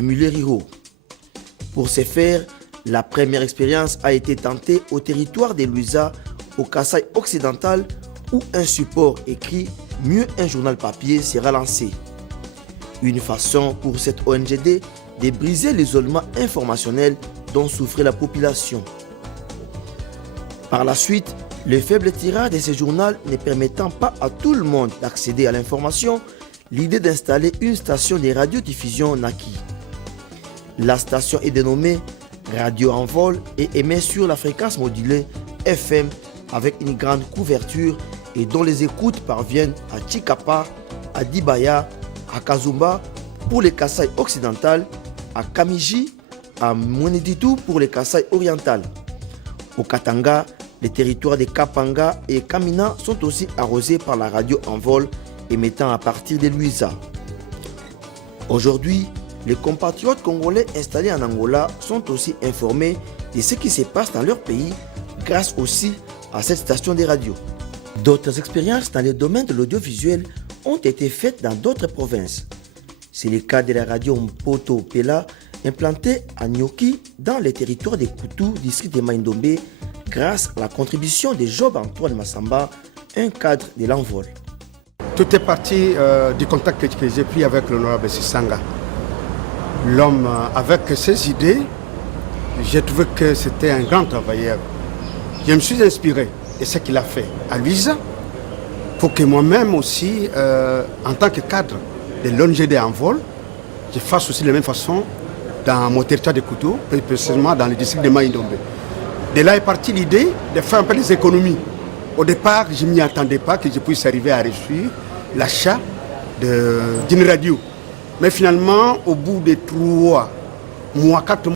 Mulériro. Pour ce faire, la première expérience a été tentée au territoire de Luisa, au Kasaï occidental, où un support écrit, mieux un journal papier, sera lancé. Une façon pour cette ONGD de briser l'isolement informationnel dont souffrait la population. Par la suite, le faible tirage de ce journal ne permettant pas à tout le monde d'accéder à l'information, l'idée d'installer une station de radiodiffusion naquit. La station est dénommée Radio en vol et émet sur la fréquence modulée FM avec une grande couverture et dont les écoutes parviennent à Chikapa, à Dibaya, à Kazumba pour les Kasaï occidental, à Kamiji, à Mweneditu pour les Kasaï oriental. Au Katanga, les territoires de Kapanga et Kamina sont aussi arrosés par la radio en vol émettant à partir de Luisa. Aujourd'hui, les compatriotes congolais installés en Angola sont aussi informés de ce qui se passe dans leur pays grâce aussi à cette station de radio. D'autres expériences dans le domaine de l'audiovisuel ont été faites dans d'autres provinces. C'est le cas de la radio Mpoto Pela implantée à Nyoki dans les territoires de Koutou, district de Maïndombe, grâce à la contribution de Job Antoine Massamba, un cadre de l'envol. Tout est parti du contact que j'ai pris avec l'honorable Sissanga. L'homme, avec ses idées, j'ai trouvé que c'était un grand travailleur. Je me suis inspiré de ce qu'il a fait à Luisa pour que moi-même aussi, en tant que cadre de l'ONGD en vol, je fasse aussi de la même façon dans mon territoire de Koutou, et précisément dans le district de Maïndombe. De là est partie l'idée de faire un peu des économies. Au départ, je ne m'y attendais pas que je puisse arriver à réussir l'achat d'une radio. Mais finalement, au bout de 3 mois, 4 mois,